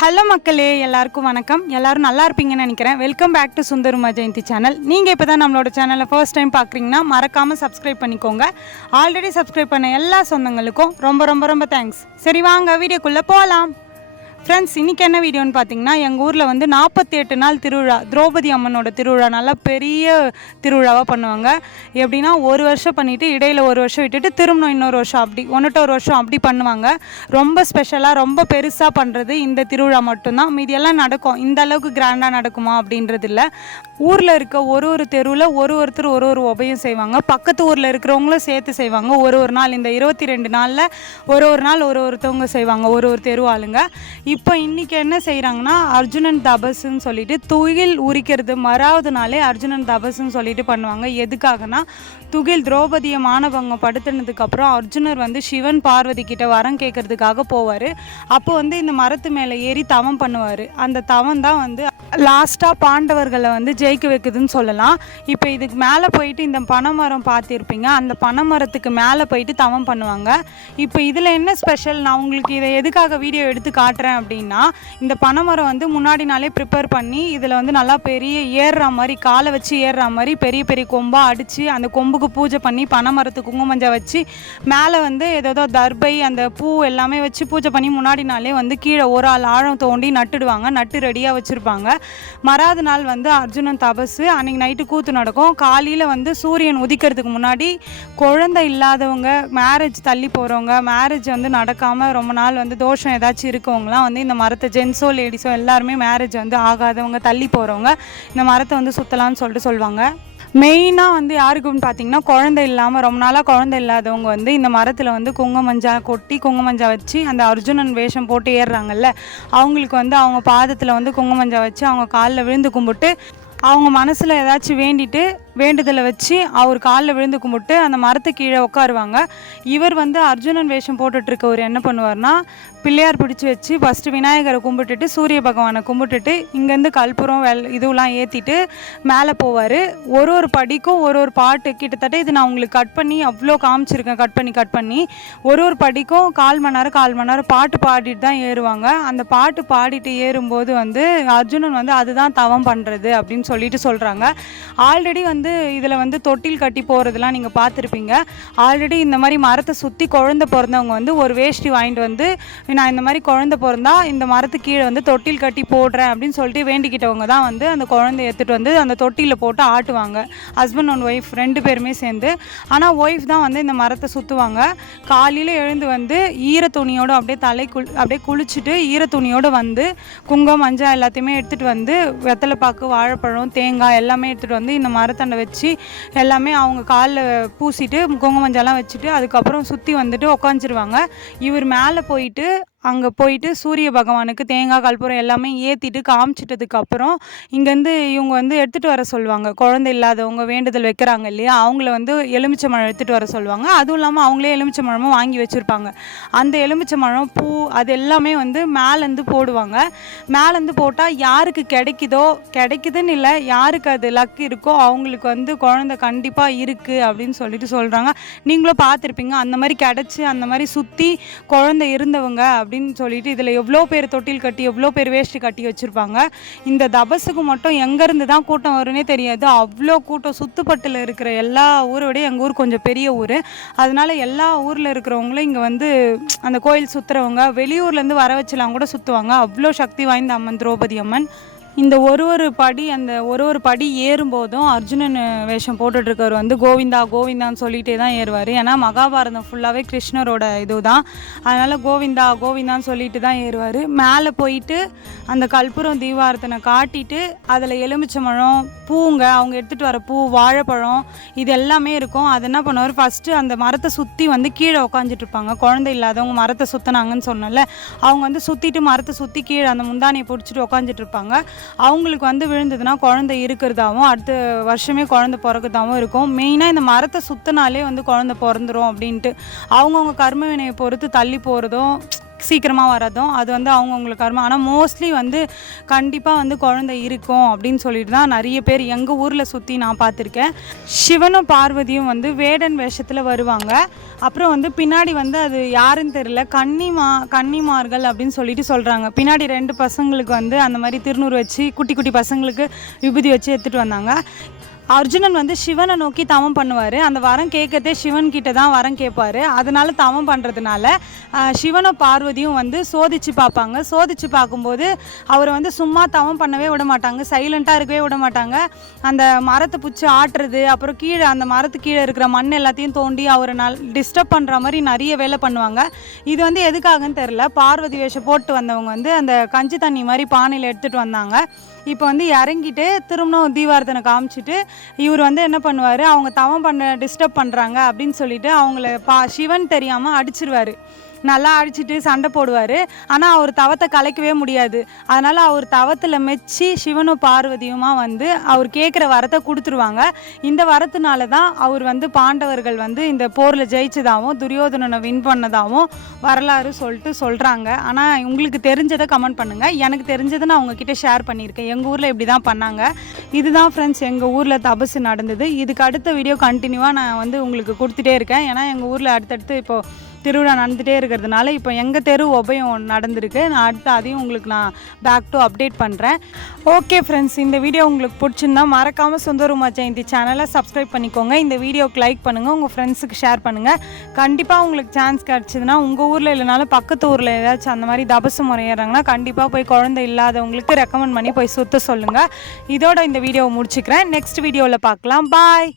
Hello மக்களே, எல்லாருக்கும் வணக்கம். எல்லாரும் நல்லா இருப்பீங்கன்னு நினைக்கிறேன். Welcome back to Sundaruma Jayanthi channel. நீங்கள் இப்போ தான் நம்மளோட சேனலை ஃபர்ஸ்ட் டைம் பார்க்குறீங்கன்னா மறக்காமல் சப்ஸ்கிரைப் பண்ணிக்கோங்க. ஆல்ரெடி சப்ஸ்கிரைப் பண்ண எல்லா சொந்தங்களுக்கும் ரொம்ப ரொம்ப ரொம்ப தேங்க்ஸ். சரி, வாங்க வீடியோக்குள்ளே போகலாம். ஃப்ரெண்ட்ஸ், இன்றைக்கி என்ன வீடியோன்னு பார்த்தீங்கன்னா, எங்கள் ஊரில் வந்து 48 நாள் திருவிழா, திரௌபதி அம்மனோட திருவிழா, நல்லா பெரிய திருவிழாவாக பண்ணுவாங்க. எப்படின்னா, ஒரு வருஷம் பண்ணிவிட்டு இடையில் ஒரு வருஷம் விட்டுட்டு திரும்ப இன்னொரு வருஷம், அப்படி ஒன்றுட்டு ஒரு வருஷம் அப்படி பண்ணுவாங்க. ரொம்ப ஸ்பெஷலாக ரொம்ப பெருசாக பண்ணுறது இந்த திருவிழா மட்டும்தான். மீதியெல்லாம் நடக்கும். இந்த அளவுக்கு கிராண்டாக நடக்குமா அப்படின்றது இல்லை. ஊரில் இருக்க ஒரு தெருவில் ஒருத்தர் ஒரு உபயம் செய்வாங்க. பக்கத்து ஊரில் இருக்கிறவங்களும் சேர்த்து செய்வாங்க. ஒரு நாள், இந்த 22 நாளில் ஒரு நாள் ஒருத்தவங்க செய்வாங்க, ஒரு தெரு ஆளுங்க. இப்போ இன்றைக்கி என்ன செய்கிறாங்கன்னா, அர்ஜுனன் தபஸ்ன்னு சொல்லிட்டு துகில் உரிக்கிறது மறாவது நாளே அர்ஜுனன் தபஸ்ன்னு சொல்லிட்டு பண்ணுவாங்க. எதுக்காகனா, துகில் திரௌபதியை மானபங்கம் படுத்தினதுக்கப்புறம் அர்ஜுனர் வந்து சிவன் பார்வதி கிட்ட வரம் கேட்கறதுக்காக போவார். அப்போ வந்து இந்த மரத்து மேலே ஏறி தவம் பண்ணுவார். அந்த தவம் தான் வந்து லாஸ்ட்டாக பாண்டவர்களை வந்து ஜெயிக்க வைக்குதுன்னு சொல்லலாம். இப்போ இதுக்கு மேலே போயிட்டு இந்த பனைமரம் பார்த்துருப்பீங்க, அந்த பனைமரத்துக்கு மேலே போயிட்டு தவம் பண்ணுவாங்க. இப்போ இதில் என்ன ஸ்பெஷல், நான் உங்களுக்கு இதை எதுக்காக வீடியோ எடுத்து காட்டுறேன் அப்படின்னா, இந்த பனைமரம் வந்து முன்னாடி நாளே ப்ரிப்பேர் பண்ணி இதில் வந்து நல்லா பெரிய ஏறுற மாதிரி, காலை வச்சு ஏறுற மாதிரி பெரிய பெரிய கொம்பாக அடித்து அந்த கொம்புக்கு பூஜை பண்ணி பனைமரத்துக்கு குங்குமஞ்சா வச்சு மேலே வந்து ஏதோ தர்பை அந்த பூ எல்லாமே வச்சு பூஜை பண்ணி முன்னாடி நாளே வந்து கீழே ஒரு ஆள் ஆழம் தோண்டி நட்டுடுவாங்க. நட்டு ரெடியாக வச்சுருப்பாங்க. மறாவது நாள் வந்து அர்ஜுனன் தபசு, அன்றைக்கி நைட்டு கூத்து நடக்கும். காலையில் வந்து சூரியன் உதிக்கிறதுக்கு முன்னாடி குழந்தை இல்லாதவங்க, மேரேஜ் தள்ளி போகிறவங்க, மேரேஜ் வந்து நடக்காமல் ரொம்ப நாள் வந்து தோஷம் ஏதாச்சும் இருக்கவங்களாம் வந்து இந்த மரத்தை, ஜென்ஸோ லேடிஸோ எல்லாருமே மேரேஜ் வந்து ஆகாதவங்க, தள்ளி போகிறவங்க இந்த மரத்தை வந்து சுற்றலான்னு சொல்லிட்டு சொல்லுவாங்க. மெயினாக வந்து யாருக்குன்னு பார்த்தீங்கன்னா, குழந்தை இல்லாமல் ரொம்ப நாளாக குழந்தை இல்லாதவங்க வந்து இந்த மரத்தில் வந்து குங்குமஞ்சா கொட்டி குங்குமஞ்சா வச்சு அந்த அர்ஜுனன் வேஷம் போட்டு ஏறுறாங்கல்ல, அவங்களுக்கு வந்து அவங்க பாதத்தில் வந்து குங்குமஞ்சா வச்சு அவங்க காலில் விழுந்து கும்பிட்டு அவங்க மனசில் ஏதாச்சும் வேண்டிட்டு வேண்டுதலை வச்சு அவர் காலில் விழுந்து கும்பிட்டு அந்த மரத்து கீழே உட்காருவாங்க. இவர் வந்து அர்ஜுனன் வேஷம் போட்டுட்ருக்கவர் என்ன பண்ணுவார்னா, பிள்ளையார் பிடிச்சி வச்சு ஃபஸ்ட்டு விநாயகரை கும்பிட்டுட்டு சூரிய பகவானை கும்பிட்டுட்டு இங்கேருந்து கற்பூரம் இதுவெல்லாம் ஏற்றிட்டு மேலே போவார். ஒரு படிக்கும் ஒரு பாட்டு, கிட்டத்தட்ட இது நான் உங்களுக்கு கட் பண்ணி அவ்வளோ காமிச்சிருக்கேன். கட் பண்ணி ஒரு படிக்கும் 1/4 மணி நேரம் பாட்டு பாடிட்டு தான் ஏறுவாங்க. அந்த பாட்டு பாடிட்டு ஏறும்போது வந்து அர்ஜுனன் வந்து அதுதான் தவம் பண்ணுறது அப்படின்னு சொல்லிட்டு சொல்கிறாங்க. ஆல்ரெடி வந்து இதில் வந்து தொட்டில் கட்டி போகிறதுலாம் நீங்கள் பார்த்துருப்பீங்க. ஆல்ரெடி இந்த மாதிரி மரத்தை சுற்றி குழந்தை பிறந்தவங்க வந்து ஒரு வேஷ்டி வாங்கிட்டு வந்து, நான் இந்த மாதிரி குழந்தை பிறந்தா இந்த மரத்து கீழே வந்து தொட்டில் கட்டி போடுறேன் அப்படின்னு சொல்லிட்டு வேண்டிக்கிட்டவங்க தான் வந்து அந்த குழந்தைய எடுத்துகிட்டு வந்து அந்த தொட்டியில் போட்டு ஆட்டுவாங்க. ஹஸ்பண்ட் அண்ட் ஒய்ஃப் 2 பேருமே சேர்ந்து. ஆனால் ஒய்ஃப் தான் வந்து இந்த மரத்தை சுற்றுவாங்க. காலையில் எழுந்து வந்து ஈர துணியோடு அப்படியே அப்படியே குளிச்சுட்டு ஈர துணியோடு வந்து குங்குமம் மஞ்சள் எல்லாத்தையுமே எடுத்துகிட்டு வந்து வெத்தலைப்பாக்கு, வாழைப்பழம், தேங்காய் எல்லாமே எடுத்துகிட்டு வந்து இந்த மரத்தண்டை வச்சு எல்லாமே அவங்க காலில் பூசிட்டு குங்குமஞ்செல்லாம் வச்சுட்டு அதுக்கப்புறம் சுற்றி வந்துட்டு உக்காந்துருவாங்க. இவர் மேலே போயிட்டு அங்கே போயிட்டு சூரிய பகவானுக்கு தேங்காய், கற்பூரம் எல்லாமே ஏற்றிட்டு காமிச்சிட்டதுக்கப்புறம் இங்கேருந்து இவங்க வந்து எடுத்துகிட்டு வர சொல்லுவாங்க. குழந்தை இல்லாதவங்க வேண்டுதல் வைக்கிறாங்க இல்லையா, அவங்கள வந்து எலுமிச்சம்பழம் எடுத்துகிட்டு வர சொல்லுவாங்க. அதுவும் இல்லாமல் அவங்களே எலுமிச்சம்பழமும் வாங்கி வச்சுருப்பாங்க. அந்த எலுமிச்சம்பழம், பூ, அது எல்லாமே வந்து மேலேருந்து போடுவாங்க. மேலேருந்து போட்டால் யாருக்கு கிடைக்குதுன்னு இல்லை, யாருக்கு அது லக் இருக்கோ அவங்களுக்கு வந்து குழந்தை கண்டிப்பாக இருக்குது அப்படின்னு சொல்லிட்டு சொல்கிறாங்க. நீங்களும் பார்த்துருப்பீங்க, அந்த மாதிரி கிடச்சி அந்த மாதிரி சுற்றி குழந்தை இருந்தவங்க அப்படின்னு சொல்லிட்டு இதில் எவ்வளோ பேர் தொட்டில் கட்டி எவ்வளோ பேர் வேஷ்டி கட்டி வச்சுருப்பாங்க. இந்த தபஸுக்கு மட்டும் எங்கேருந்து தான் கூட்டம் வரும்னே தெரியாது. அவ்வளோ கூட்டம். சுத்துப்பட்டில் இருக்கிற எல்லா ஊரை விட எங்கள் ஊர் கொஞ்சம் பெரிய ஊர். அதனால எல்லா ஊரில் இருக்கிறவங்களும் இங்கே வந்து அந்த கோயில் சுற்றுறவங்க வெளியூர்லேருந்து வர வச்சுலாம் கூட சுற்றுவாங்க. அவ்வளோ சக்தி வாய்ந்த அம்மன் திரௌபதி அம்மன். இந்த படி, அந்த ஒரு படி ஏறும்போதும் அர்ஜுனன் வேஷம் போட்டுட்ருக்கவர் வந்து கோவிந்தா கோவிந்தான்னு சொல்லிகிட்டே தான் ஏறுவார். ஏன்னா மகாபாரதம் ஃபுல்லாகவே கிருஷ்ணரோட இதுதான். அதனால் கோவிந்தா கோவிந்தான்னு சொல்லிட்டு தான் ஏறுவார். மேலே போயிட்டு அந்த கற்பூரம் தீபாரத்தனை காட்டிட்டு அதில் எலுமிச்சம்பழம், பூங்க, அவங்க எடுத்துகிட்டு வர பூ, வாழைப்பழம் இது எல்லாமே இருக்கும். அது என்ன பண்ணுவார், ஃபஸ்ட்டு அந்த மரத்தை சுற்றி வந்து கீழே உட்காந்துட்ருப்பாங்க. குழந்தை இல்லாதவங்க மரத்தை சுற்றினாங்கன்னு சொன்னல, அவங்க வந்து சுற்றிட்டு மரத்தை சுற்றி கீழே அந்த முந்தானியை பிடிச்சிட்டு உட்காந்துட்ருப்பாங்க. அவங்களுக்கு வந்து விழுந்ததுன்னா குழந்தை இருக்கிறதாவும் அடுத்த வருஷமே குழந்தை பிறகுதாவும் இருக்கும். மெயினாக இந்த மரத்தை சுற்றினாலே வந்து குழந்தை பிறந்துரும் அப்படின்ட்டு அவங்கவுங்க கர்ம வினையை பொறுத்து தள்ளி போகிறதும் சீக்கிரமாக வரதும் அது வந்து அவங்கவுங்களுக்கு கர்மம். ஆனால் மோஸ்ட்லி வந்து கண்டிப்பாக வந்து குழந்தை இருக்கும் அப்படின்னு சொல்லிட்டு தான் நிறைய பேர் எங்கள் ஊரில் சுற்றி நான் பார்த்துருக்கேன். சிவனும் பார்வதியும் வந்து வேடன் வேஷத்தில் வருவாங்க. அப்புறம் வந்து பின்னாடி வந்து அது யாருன்னு தெரியல, கன்னிமார்கள் அப்படின்னு சொல்லிட்டு சொல்கிறாங்க. பின்னாடி 2 பசங்களுக்கு வந்து அந்த மாதிரி திருநூறு வச்சு குட்டி குட்டி பசங்களுக்கு விபூதி வச்சு எடுத்துகிட்டு வந்தாங்க. அர்ஜுனன் வந்து சிவனை நோக்கி தவம் பண்ணுவார். அந்த வரம் கேட்கறதே சிவன் கிட்ட தான் வரம் கேட்பார். அதனால தவம் பண்ணுறதுனால சிவனும் பார்வதியும் வந்து சோதித்து பார்ப்பாங்க. சோதித்து பார்க்கும்போது அவரை வந்து சும்மா தவம் பண்ணவே விட மாட்டாங்க, சைலண்ட்டாக இருக்கவே விட மாட்டாங்க. அந்த மரத்தை பிடிச்சி ஆட்டுறது, அப்புறம் கீழே அந்த மரத்து கீழே இருக்கிற மண் எல்லாத்தையும் தோண்டி அவரை டிஸ்டர்ப் பண்ணுற மாதிரி நிறைய வேலை பண்ணுவாங்க. இது வந்து எதுக்காகன்னு தெரில. பார்வதி வேஷம் போட்டு வந்தவங்க வந்து அந்த கஞ்சி தண்ணி மாதிரி பானையில் எடுத்துகிட்டு வந்தாங்க. இப்போ வந்து இறங்கிட்டு திரும்பவும் தீபாரதனை காமிச்சிட்டு இவர் வந்து என்ன பண்ணுவார், அவங்க தவம் பண்ண டிஸ்டர்ப் பண்ணுறாங்க அப்படின்னு சொல்லிட்டு அவங்கள சிவன் தெரியாமல் அடிச்சிருவார். நல்லா அடிச்சுட்டு சண்டை போடுவார். ஆனால் அவர் தவத்தை கலைக்கவே முடியாது. அதனால் அவர் தவத்தில் மெச்சி சிவனும் பார்வதியுமா வந்து அவர் கேட்குற வரத்தை கொடுத்துருவாங்க. இந்த வரத்தினால தான் அவர் வந்து பாண்டவர்கள் வந்து இந்த போரில் ஜெயிச்சதாகவும் துரியோதனனை வின் பண்ணதாகவும் வரலாறு சொல்கிறாங்க. ஆனால் உங்களுக்கு தெரிஞ்சதை கமெண்ட் பண்ணுங்கள். எனக்கு தெரிஞ்சதை நான் உங்ககிட்ட ஷேர் பண்ணியிருக்கேன். எங்கள் ஊரில் இப்படி தான் பண்ணாங்க. இதுதான் ஃப்ரெண்ட்ஸ் எங்கள் ஊரில் தபசு நடந்தது. இதுக்கு அடுத்த வீடியோ கண்டினியூவாக நான் வந்து உங்களுக்கு கொடுத்துட்டே இருக்கேன். ஏன்னா எங்கள் ஊரில் அடுத்தடுத்து இப்போது திருவிழா நடந்துகிட்டே இருக்கிறதுனால இப்போ எங்கள் தெரு உபயம் நடந்திருக்கு. நான் அடுத்து அதையும் உங்களுக்கு நான் பேக் டு அப்டேட் பண்ணுறேன். ஓகே ஃப்ரெண்ட்ஸ், இந்த வீடியோ உங்களுக்கு பிடிச்சிருந்தா மறக்காமல் சுந்தர் உமா ஜெயந்தி சேனலை சப்ஸ்கிரைப் பண்ணிக்கோங்க. இந்த வீடியோக்கு லைக் பண்ணுங்கள், உங்கள் ஃப்ரெண்ட்ஸுக்கு ஷேர் பண்ணுங்கள். கண்டிப்பாக உங்களுக்கு சான்ஸ் கிடச்சிதுன்னா உங்கள் ஊரில் இல்லைனாலும் பக்கத்து ஊரில் ஏதாச்சும் அந்த மாதிரி தபசு முறையிறாங்கன்னா கண்டிப்பாக போய் குழந்தை இல்லாதவங்களுக்கு ரெக்கமெண்ட் பண்ணி போய் சுற்ற சொல்லுங்கள். இதோட இந்த வீடியோவை முடிச்சுக்கிறேன். நெக்ஸ்ட் வீடியோவில் பார்க்கலாம். பாய்.